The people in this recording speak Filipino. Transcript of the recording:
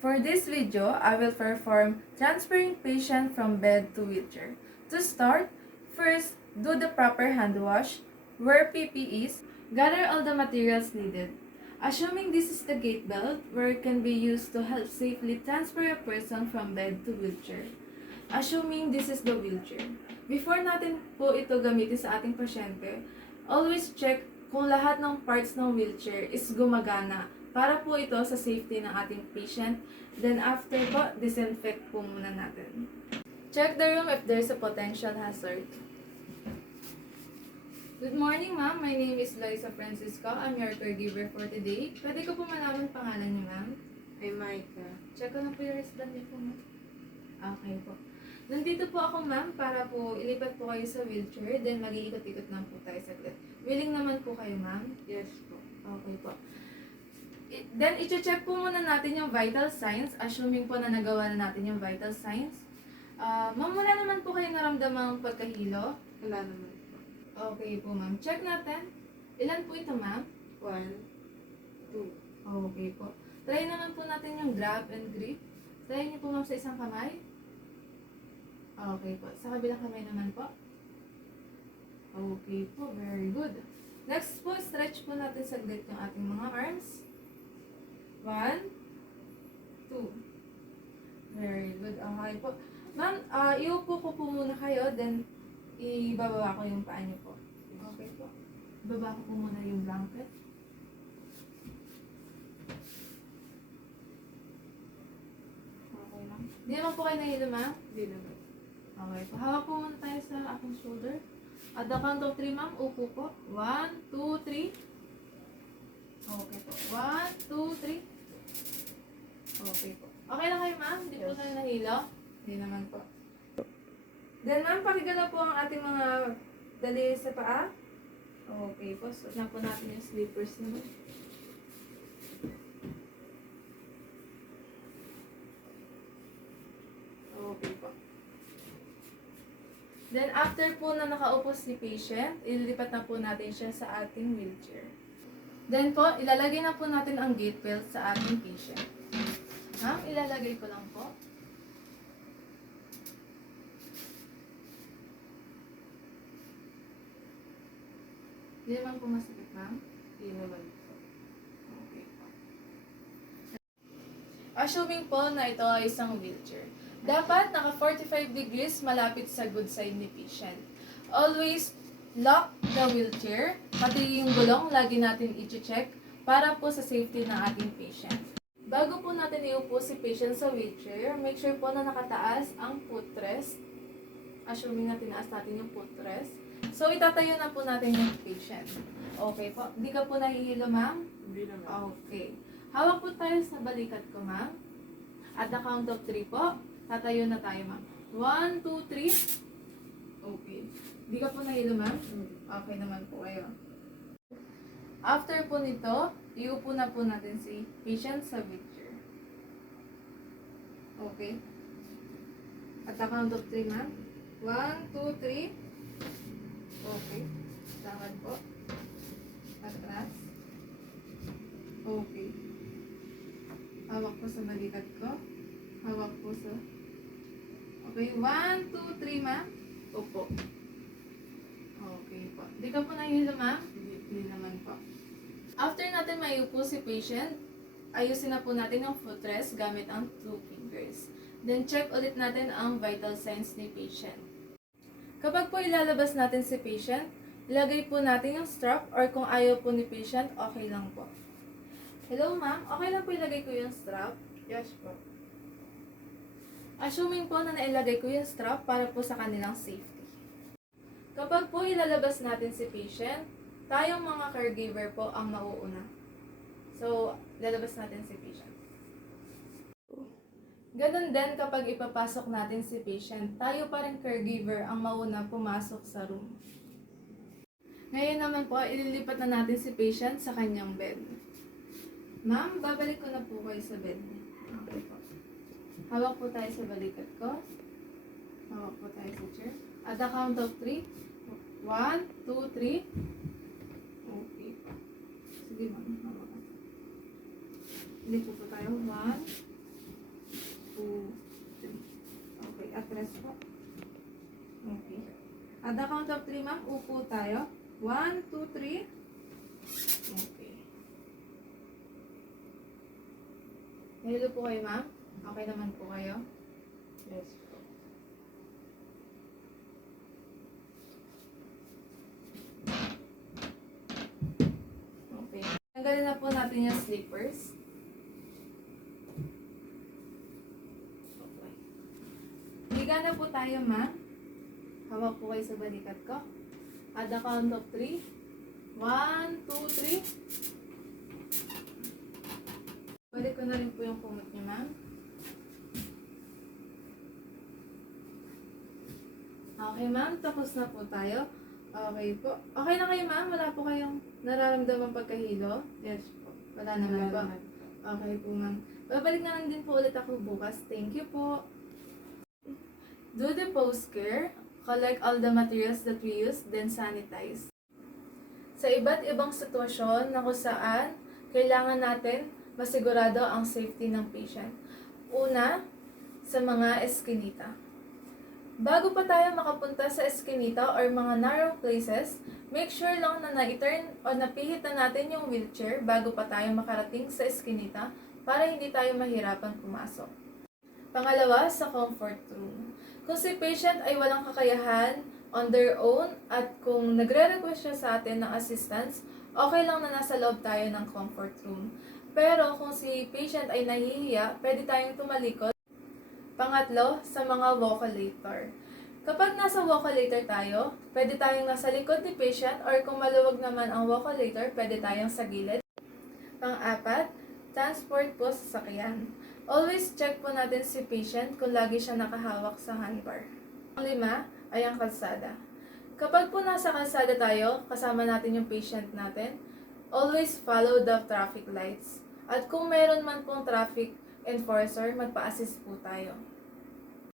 For this video, I will perform transferring patient from bed to wheelchair. To start, first, do the proper hand wash, wear PPEs, gather all the materials needed. Assuming this is the gait belt, where it can be used to help safely transfer a person from bed to wheelchair. Assuming this is the wheelchair. Before natin po ito gamitin sa ating pasyente, always check kung lahat ng parts ng wheelchair is gumagana para po ito sa safety ng ating patient. Then after po, disinfect po muna natin. Check the room if there's a potential hazard. Good morning, ma'am. My name is Liza Francisco. I'm your caregiver for today. Pwede ko po malaman pangalan niyo, ma'am? Ay, Micah. Check ko na po yung wristband niyo po, ma'am. Okay po. Nandito po ako, ma'am, para po ilipat po kayo sa wheelchair. Then mag-iikot-ikot lang po tayo saglit. Willing naman po kayo, ma'am? Yes po. Okay po. Then, i-check po muna natin yung vital signs. Assuming po na nagawa na natin yung vital signs. Ma'am, wala naman po kayo naramdamang pagkahilo? Wala naman po. Okay po, ma'am. Check natin. Ilan po ito, ma'am? 1, 2. Okay po. Try naman po natin yung grab and grip. Try niyo po, ma'am, sa isang kamay. Okay po. Sa kabilang kamay naman po. Okay po. Very good. Next po, stretch po natin saglit yung ating mga arms. 1, 2. Very good. Okay po. Ma'am, iupo ko po muna kayo, then ibababa ko yung paa niyo po. Okay po. Ibaba ko po muna yung blanket. Okay, ma'am. Di naman po kayo nahilo, ma'am? Hindi naman. Okay po. Hawak po muna tayo sa aking shoulder. At the count of 3, ma'am, upo po. 1, 2, 3. Okay po. 1, 2, 3. Okay po. Okay lang kayo, ma'am? Hindi po kayo nahilo? Hindi naman po. Then, ma'am, pakigalaw po ang ating mga daliri sa paa. Okay po. Suot na po natin yung slippers naman. Okay po. Then, after po na nakaupo si patient, ililipat na po natin siya sa ating wheelchair. Then po, ilalagay na po natin ang gait belt sa ating patient. Ma'am, ilalagay ko lang po. Hindi naman po masakit, ma'am. Hindi naman po. Okay po. Assuming po na ito ay isang wheelchair. Dapat naka 45 degrees malapit sa good side ni patient. Always lock the wheelchair. Pati yung gulong, lagi natin i-check para po sa safety ng ating patient. Bago po natin iupo si patient sa wheelchair, make sure po na nakataas ang footrest. Assuming na tinaas natin yung footrest. So, itatayo na po natin yung patient. Okay po. Hindi ka po nahihilo, ma'am? Hindi naman. Okay. Hawak po tayo sa balikat ko, ma'am. At the count of 3 po, tatayo na tayo, ma'am. 1, 2, 3. Okay. Hindi ka po nahilo, ma'am? Okay naman po kayo. After po nito, iupo na po natin si patient sa wheelchair. Okay. At the count of 3, ma'am. 1, 2, 3. Okay. Lakad po. Atras. Okay. Hawak po sa balikat ko. Hawak po sa... Okay. 1, 2, 3, ma'am. Upo. Okay po. Di ka po nahihilo, ma'am? Hindi naman po. After natin maiupo si patient, ayusin na po natin ang footrest gamit ang 2 fingers. Then check ulit natin ang vital signs ni patient. Kapag po ilalabas natin si patient, ilagay po natin yung strap or kung ayaw po ni patient, okay lang po. Hello, ma'am. Okay lang po ilagay ko yung strap? Yes po. Assuming po na nailagay ko yung strap para po sa kanilang safety. Kapag po ilalabas natin si patient, tayong mga caregiver po ang mauuna. So, lalabas natin si patient. Ganun din kapag ipapasok natin si patient, tayo pa rin caregiver ang mauna pumasok sa room. Ngayon naman po, ililipat na natin si patient sa kanyang bed. Ma'am, babalik ko na po kayo sa bed. Okay po. Hawak po tayo sa balikat ko. Hawak po tayo sa chair. At the count of 3. 1, 2, 3. Okay. Sige, ma'am. Hawak. Hindi po tayo. 1, Okay, at rest po. Okay. At the count of 3, ma'am, upo tayo. 1, 2, 3. Okay. Hello po kayo, ma'am. Okay naman po kayo. Yes po. Okay. Tanggalin na po natin yung slippers. Okay. Higa na po tayo, ma'am. Hawak po kayo sa balikat ko. At the count of 3. 1, 2, 3. Balik ko na rin po yung kumot niyo, ma'am. Okay, ma'am. Tapos na po tayo. Okay po. Okay na kayo, ma'am? Wala po kayong nararamdaman pagkahilo? Yes po. Wala naman po. naman po. Okay po, ma'am. Babalik na lang din po ulit ako bukas. Thank you po. Do the post-care. Collect all the materials that we use, then sanitize. Sa iba't ibang sitwasyon na kung saan kailangan natin masigurado ang safety ng patient. Una, sa mga eskinita. Bago pa tayo makapunta sa eskinita or mga narrow places, make sure lang na na-turn o napihit na natin yung wheelchair bago pa tayo makarating sa eskinita para hindi tayo mahirapan pumasok. Pangalawa, sa comfort room. Kung si patient ay walang kakayahan on their own at kung nagre-request siya sa atin ng assistance, okay lang na nasa loob tayo ng comfort room. Pero kung si patient ay nahihiya, pwede tayong tumalikod. Pangatlo, sa mga walkulator. Kapag nasa walkulator tayo, pwede tayong nasa likod ni patient or kung maluwag naman ang walkulator, pwede tayong sa gilid. Pang-apat, transport po sa sasakyan. Always check po natin si patient kung lagi siya nakahawak sa handbar. Ang lima ay ang kalsada. Kapag po nasa kalsada tayo, kasama natin yung patient natin, always follow the traffic lights. At kung meron man pong traffic enforcer, magpa-assist po tayo.